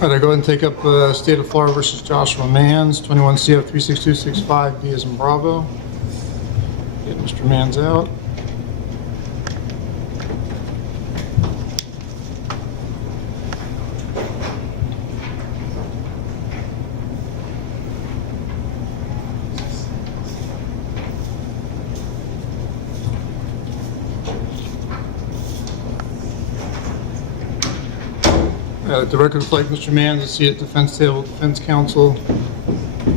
All right, I go ahead and take up State of Florida versus Joshua Manns, 21 CF 36265, B as in Bravo. Get Mr. Manns out. The record reflects Mr. Manns is seated at defense table, defense counsel.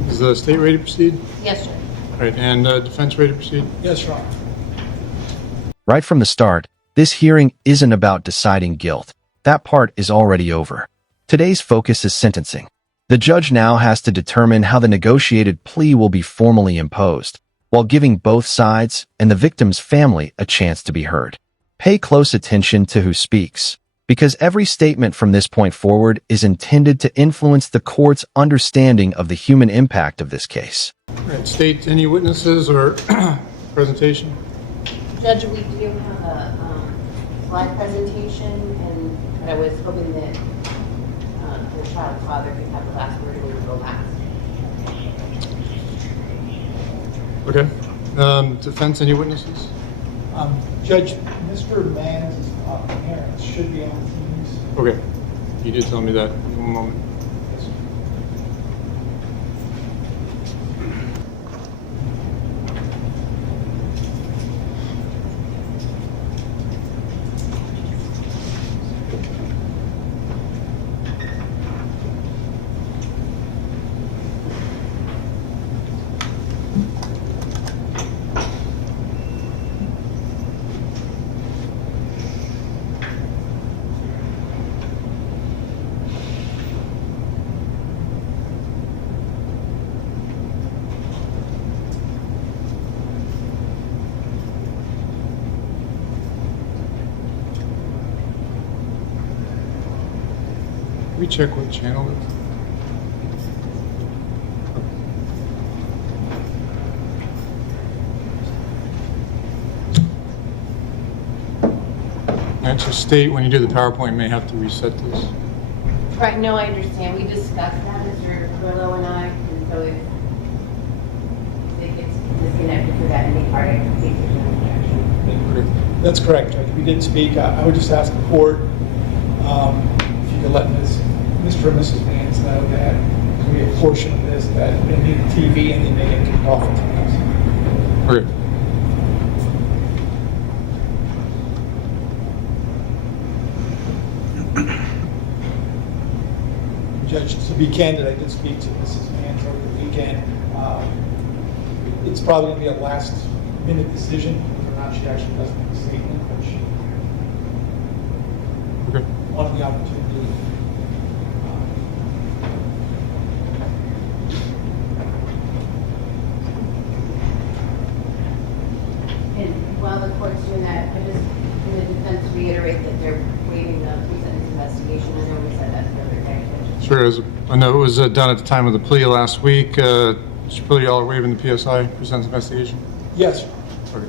Is the state ready to proceed? Yes, sir. All right, and defense ready to proceed? Yes, Your Honor. Right from the start, this hearing isn't about deciding guilt. That part is already over. Today's focus is sentencing. The judge now has to determine how the negotiated plea will be formally imposed, while giving both sides and the victim's family a chance to be heard. Pay close attention to who speaks, because every statement from this point forward is intended to influence the court's understanding of the human impact of this case. All right, state any witnesses or presentation? Judge, we do have a slide presentation, and I was hoping that the child's father could have the last word and we would go last. Okay. Defense, any witnesses? Judge, Mr. Mann's parents should be on the teams. Okay. You did tell me that in one moment. Yes, sir. Can we check what channel it is? And so state, when you do the PowerPoint, you may have to reset this. Right, no, I understand. We discussed that, Mr. Carlo and I, and so if it gets disconnected for that any part, I can take it in objection. That's correct, Judge. We did speak. I would just ask the court if you could let Mr. and Mrs. Mann's know that there's going to be a portion of this that they need a TV and they may get kicked off at times. Okay. Judge, to be candid, I did speak to Mrs. Mann's over the weekend. It's probably going to be a last-minute decision whether or not she actually does make a statement, but she Okay. wanted the opportunity. And while the court's doing that, I just, in the defense, reiterate that they're waiving the presentence investigation. I know we said that the other day. Sure. I know it was done at the time of the plea last week. Mr. Plea, y'all are waiving the PSI, presentence investigation? Yes, Okay.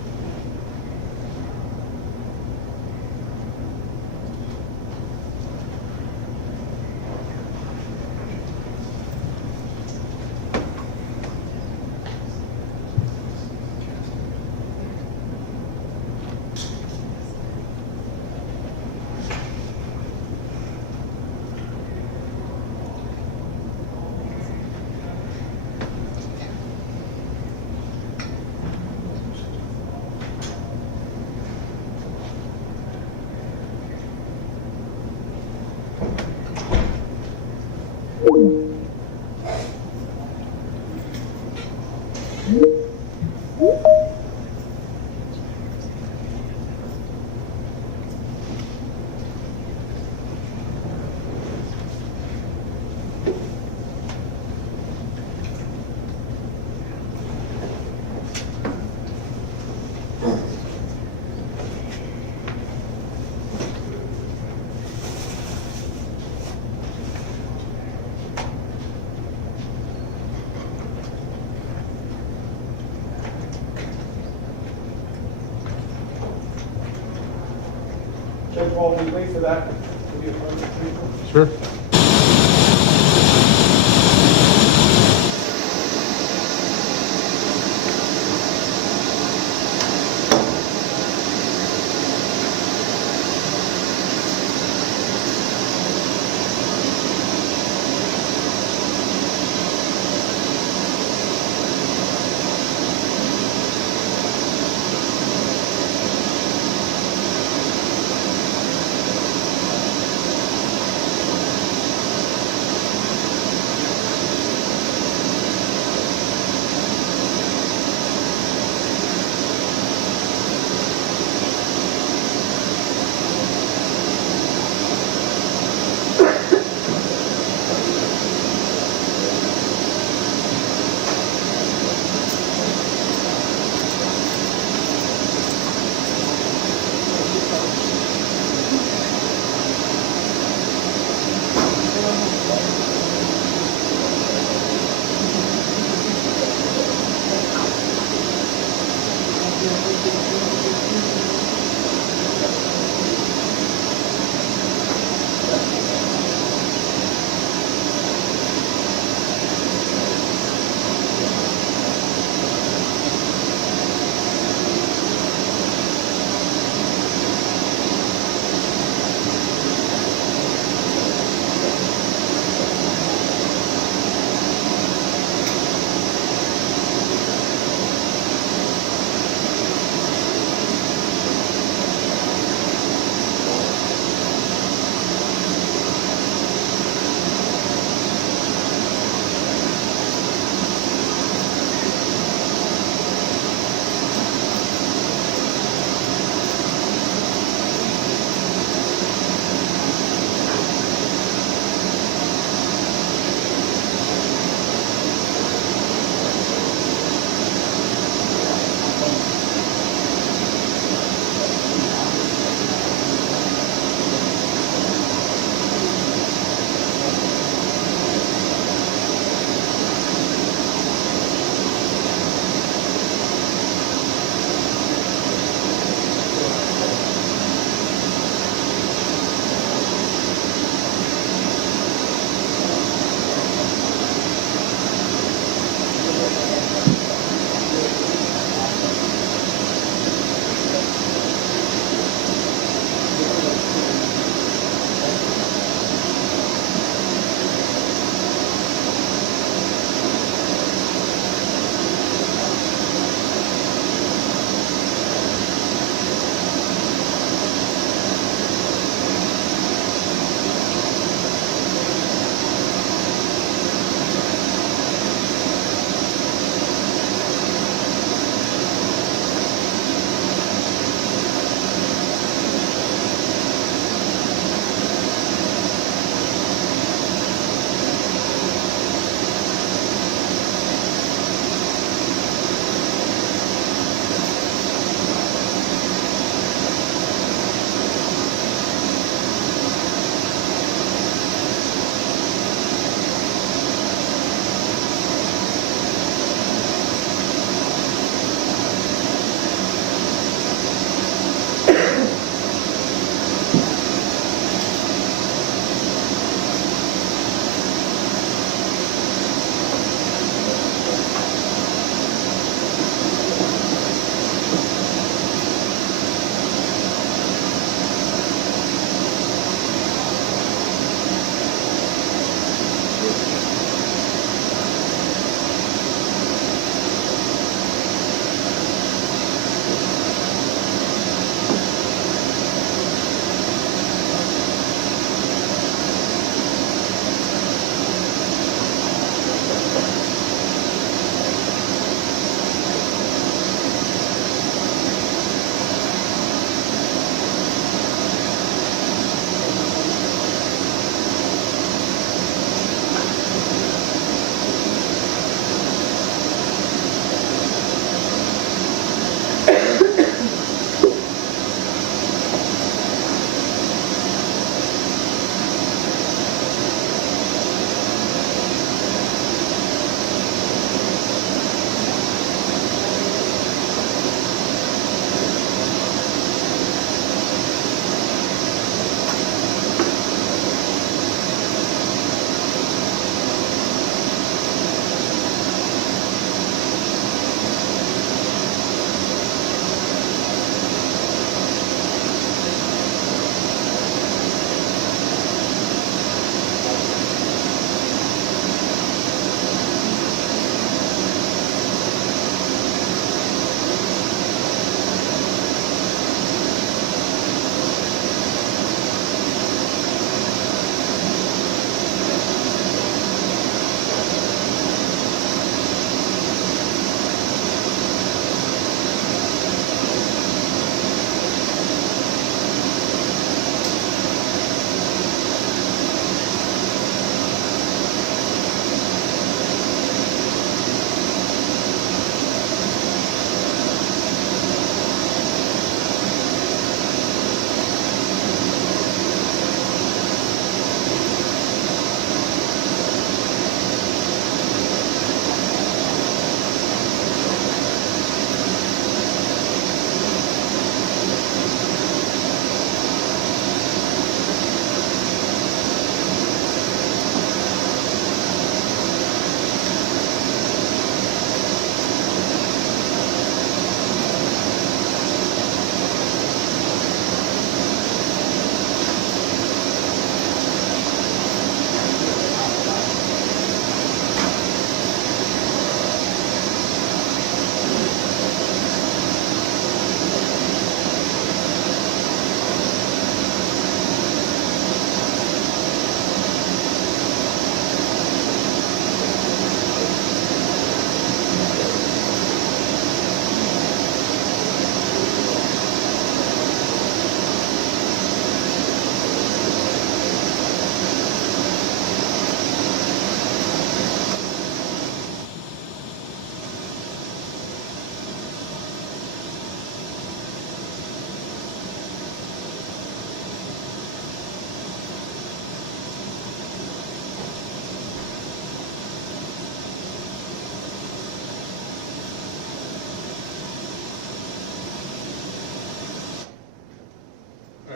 Judge, while we wait for that to be appropriate treatment, Sure.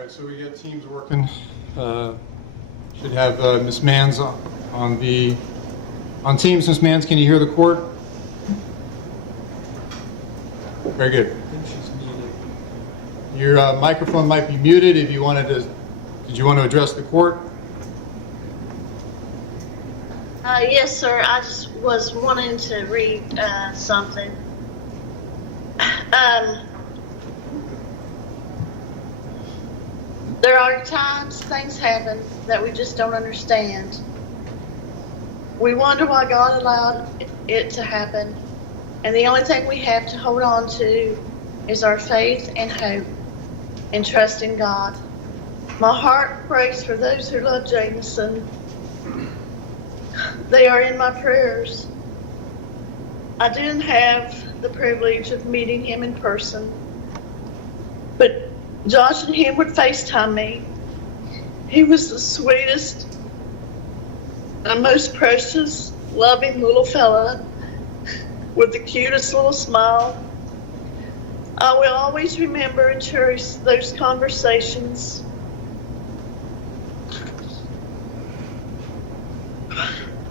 right, so we got teams working. Should have Ms. Manns on Teams. Ms. Manns, can you hear the court? Very good. I think she's muted. Your microphone might be muted. If you wanted to, did you want to address the court? Yes, sir. I just was wanting to read something. There are times things happen that we just don't understand. We wonder why God allowed it to happen, and the only thing we have to hold on to is our faith and hope and trust in God. My heart breaks for those who love Jameson. They are in my prayers. I didn't have the privilege of meeting him in person, but Josh and him would FaceTime me. He was the sweetest and most precious, loving little fella with the cutest little smile. I will always remember and cherish those conversations.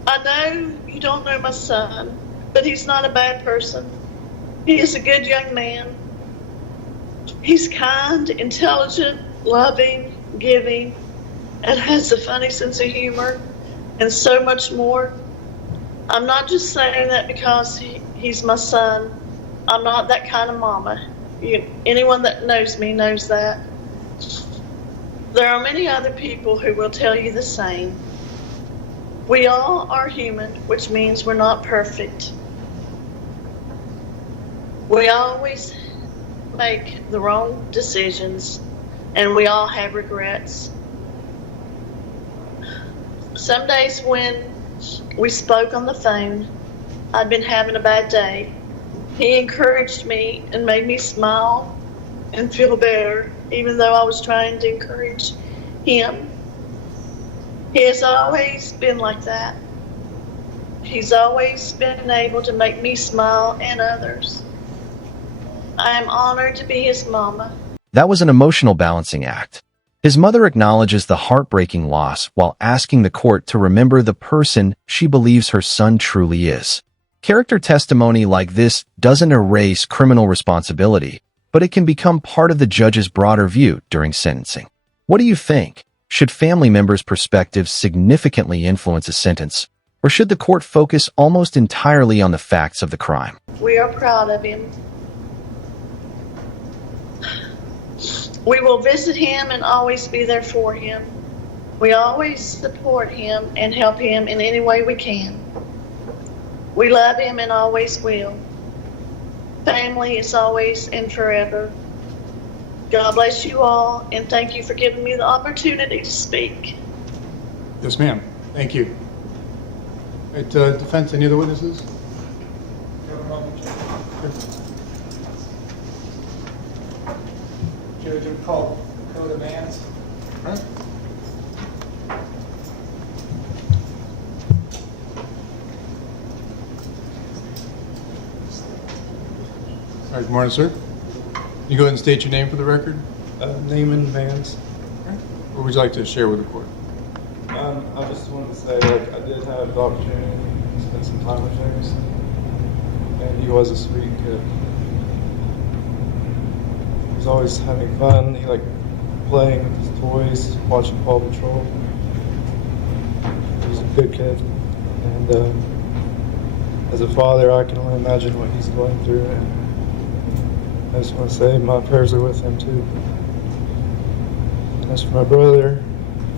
I know you don't know my son, but he's not a bad person. He is a good young man. He's kind, intelligent, loving, giving, and has a funny sense of humor, and so much more. I'm not just saying that because he's my son. I'm not that kind of mama. Anyone that knows me knows that. There are many other people who will tell you the same. We all are human, which means we're not perfect. We always make the wrong decisions, and we all have regrets. Some days when we spoke on the phone, I'd been having a bad day. He encouraged me and made me smile and feel better, even though I was trying to encourage him. He has always been like that. He's always been able to make me smile and others. I am honored to be his mama. That was an emotional balancing act. His mother acknowledges the heartbreaking loss while asking the court to remember the person she believes her son truly is. Character testimony like this doesn't erase criminal responsibility, but it can become part of the judge's broader view during sentencing. What do you think? Should family members' perspectives significantly influence a sentence, or should the court focus almost entirely on the facts of the crime? We are proud of him. We will visit him and always be there for him. We always support him and help him in any way we can. We love him and always will. Family is always and forever. God bless you all, and thank you for giving me the opportunity to speak. Yes, ma'am. Thank you. All right, defense, any other witnesses? Judge would call Dakota Manns. All right. All right, good morning, sir. Can you go ahead and state your name for the record? Naaman Vance. What would you like to share with the court? I just wanted to say, I did have the opportunity to spend some time with Jameson, and he was a sweet kid. He was always having fun. He liked playing with his toys, watching Paw Patrol. He was a good kid, and as a father, I can only imagine what he's going through. And I just want to say my prayers are with him too. As for my brother,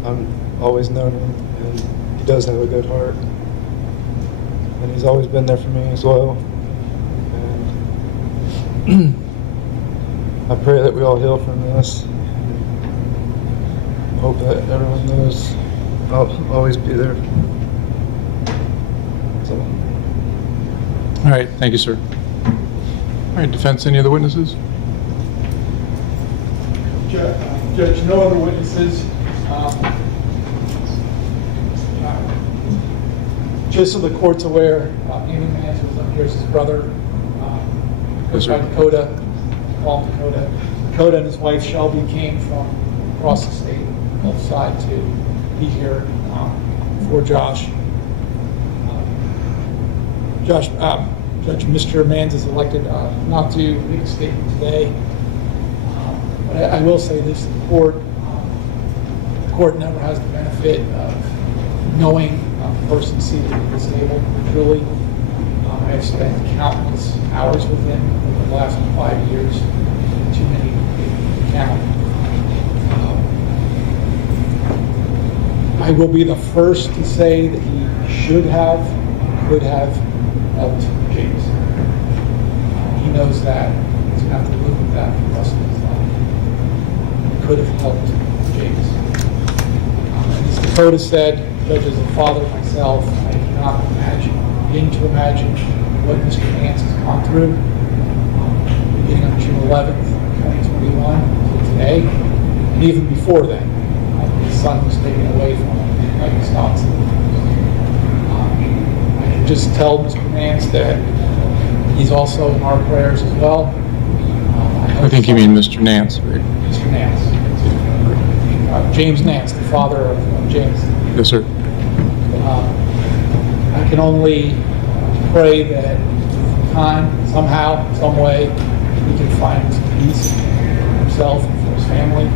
I've always known him, and he does have a good heart. And he's always been there for me as well. And I pray that we all heal from this. Hope that everyone knows I'll always be there. So. All right, thank you, sir. All right, defense, any other witnesses? Judge, no other witnesses. Just so the court's aware, Amy Manns was up here as his brother. Yes, sir. Dakota, called Dakota. Dakota and his wife Shelby came from across the state, both sides, to be here for Josh. Judge Mr. Mans is elected not to make a statement today. But I will say this, the court never has the benefit of knowing a person seated at this table truly. I have spent countless hours with him over the last 5 years, too many to count. I will be the first to say that he should have, could have helped James. He knows that. He's going to have to live with that for the rest of his life. He could have helped James. And as Dakota said, Judge, as a father myself, I cannot begin to imagine what Mr. Nance has gone through, beginning on June 11th, 2021, to today, and even before then. His son was taken away from him by Wisconsin. I can just tell Mr. Nance that he's also in our prayers as well. I think you mean Mr. Nance, right? Mr. Nance. James Nance, the father of James. Yes, sir. I can only pray that time, somehow, some way, he can find peace for himself and for his family.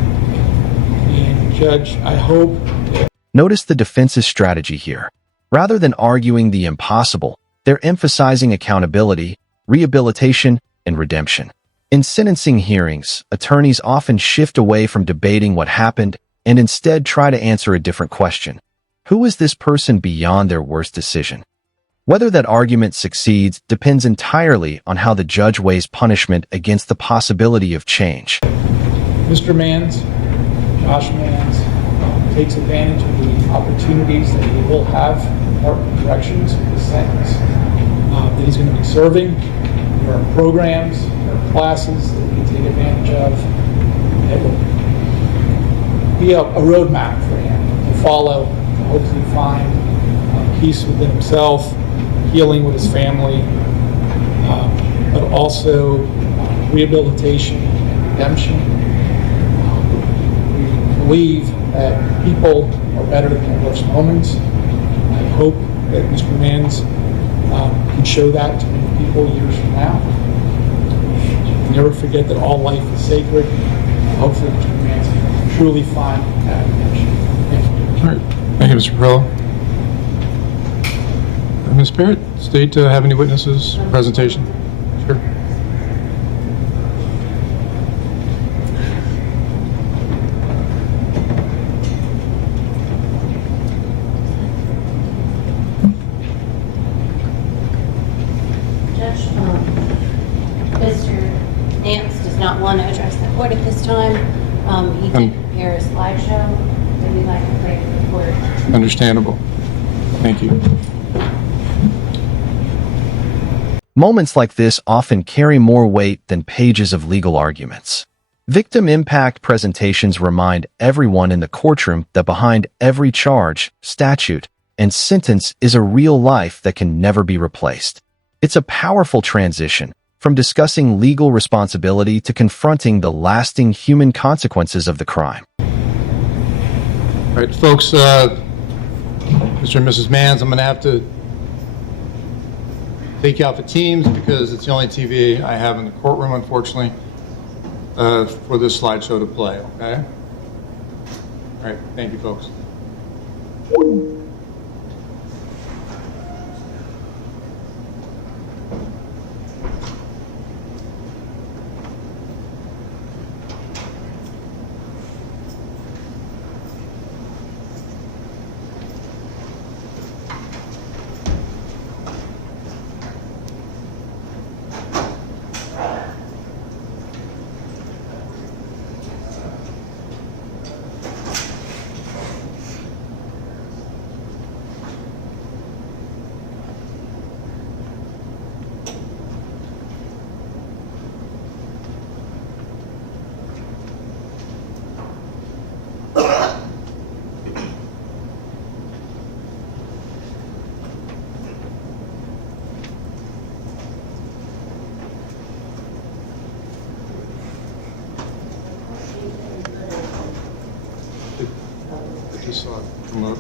And Judge, I hope that... Notice the defense's strategy here. Rather than arguing the impossible, they're emphasizing accountability, rehabilitation, and redemption. In sentencing hearings, attorneys often shift away from debating what happened and instead try to answer a different question. Who is this person beyond their worst decision? Whether that argument succeeds depends entirely on how the judge weighs punishment against the possibility of change. Mr. Mans, Josh Mans, takes advantage of the opportunities that he will have in Department of Corrections with the sentence that he's going to be serving. There are programs, there are classes that he can take advantage of. It will be a roadmap for him to follow, to hopefully find peace within himself, healing with his family, but also rehabilitation and redemption. We believe that people are better than their worst moments. I hope that Mr. Mans can show that to many people years from now. Never forget that all life is sacred. Hopefully Mr. Mans can truly find that redemption. Thank you. All right. Thank you, Mr. Perillo. Ms. Barrett, state have any witnesses? Presentation. Sure. Judge, Mr. Nance does not want to address the court at this time. He did prepare a slideshow that we'd like to play for the court. Understandable. Thank you. Moments like this often carry more weight than pages of legal arguments. Victim impact presentations remind everyone in the courtroom that behind every charge, statute, and sentence is a real life that can never be replaced. It's a powerful transition from discussing legal responsibility to confronting the lasting human consequences of the crime. All right, folks, Mr. and Mrs. Mans, I'm going to have to take you out for teams because it's the only TV I have in the courtroom, unfortunately, for this slideshow to play, okay? All right, thank you, folks. Just promote.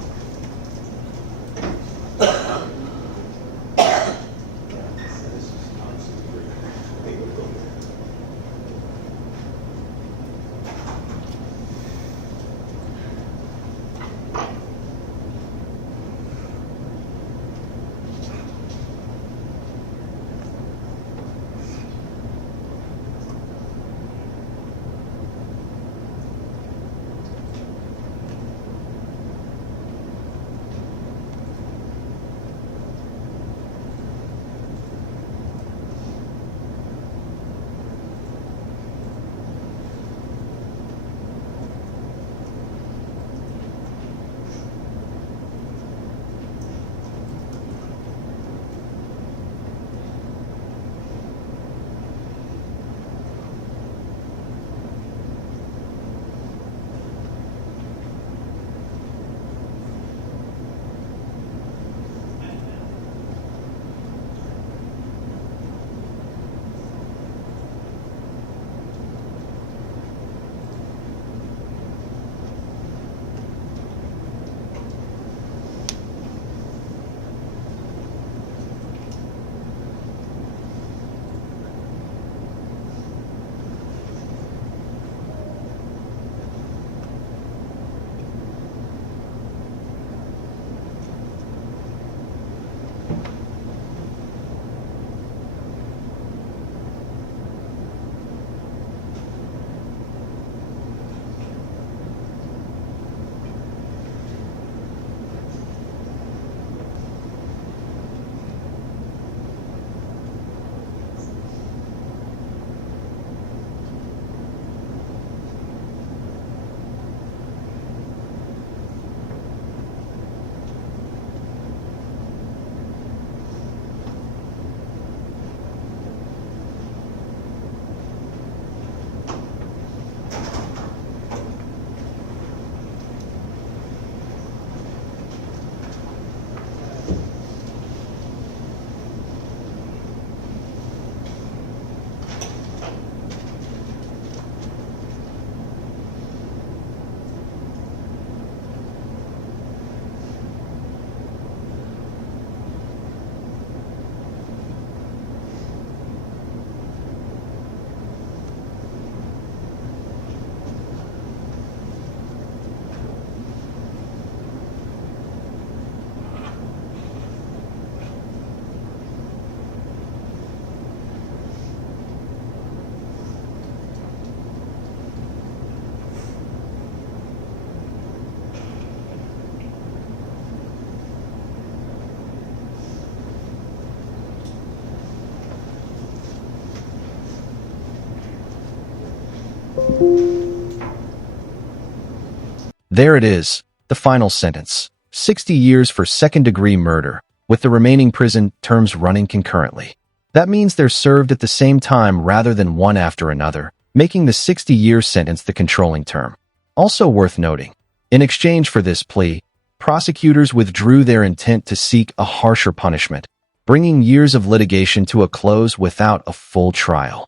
There it is, the final sentence. 60 years for second-degree murder, with the remaining prison terms running concurrently. That means they're served at the same time rather than one after another, making the 60-year sentence the controlling term. Also worth noting, in exchange for this plea, prosecutors withdrew their intent to seek a harsher punishment, bringing years of litigation to a close without a full trial.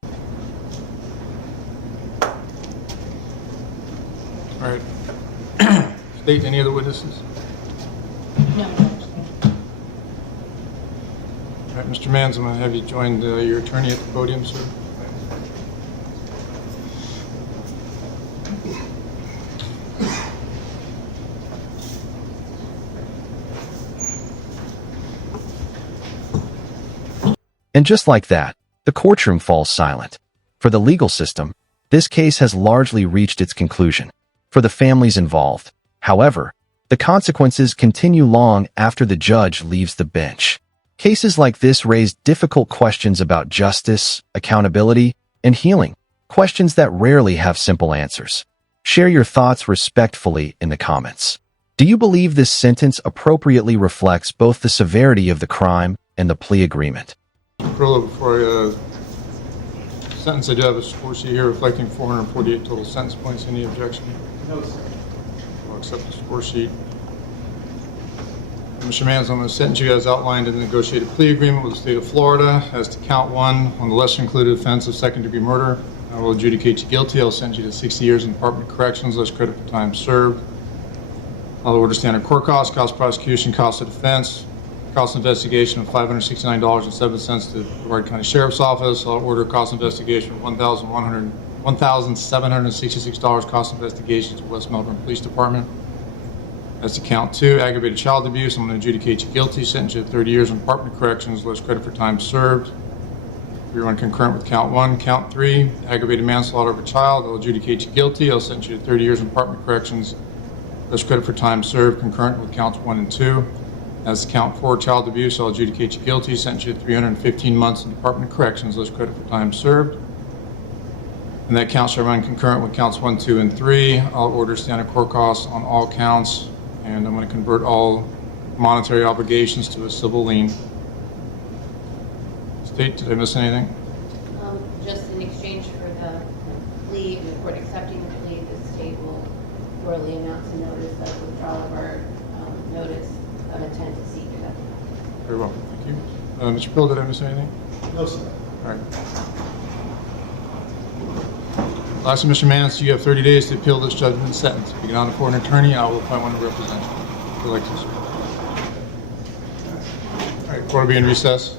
All right. State, any other witnesses? No. All right, Mr. Mans, I'm going to have you join your attorney at the podium, sir. And just like that, the courtroom falls silent. For the legal system, this case has largely reached its conclusion. For the families involved, however, the consequences continue long after the judge leaves the bench. Cases like this raise difficult questions about justice, accountability, and healing, questions that rarely have simple answers. Share your thoughts respectfully in the comments. Do you believe this sentence appropriately reflects both the severity of the crime and the plea agreement? Perla, before I sentence, I do have a score sheet here reflecting 448 total sentence points. Any objection? No, sir. I'll accept the score sheet. Mr. Mans, I'm going to sentence you as outlined in the negotiated plea agreement with the state of Florida. As to count one, on the lesser included offense of second-degree murder, I will adjudicate you guilty. I'll sentence you to 60 years in Department of Corrections, less credit for time served. I'll order standard court costs, cost of prosecution, cost of defense, cost of investigation of $569.07 to the Brevard County Sheriff's Office. I'll order cost of investigation of $1,766 cost of investigation to West Melbourne Police Department. As to count 2, aggravated child abuse, I'm going to adjudicate you guilty, sentence you to 30 years in Department of Corrections, less credit for time served. We run concurrent with count 1. Count 3, aggravated manslaughter of a child, I'll adjudicate you guilty. I'll sentence you to 30 years in Department of Corrections, less credit for time served, concurrent with counts 1 and 2. As to count 4, child abuse, I'll adjudicate you guilty, sentence you to 315 months in Department of Corrections, less credit for time served. And that count shall run concurrent with counts 1, 2, and 3. I'll order standard court costs on all counts, and I'm going to convert all monetary obligations to a civil lien. State, did I miss anything? Just in exchange for the plea and the court accepting the plea, the state will orally announce a notice of withdrawal of our notice of intent to seek it. Very well, thank you. Mr. Pill, did I miss anything? No, sir. All right. Lastly, Mr. Mannix, you have 30 days to appeal this judgment and sentence. If you get on for an attorney, I will appoint one to represent you. If you'd like to. All right, court will be in recess.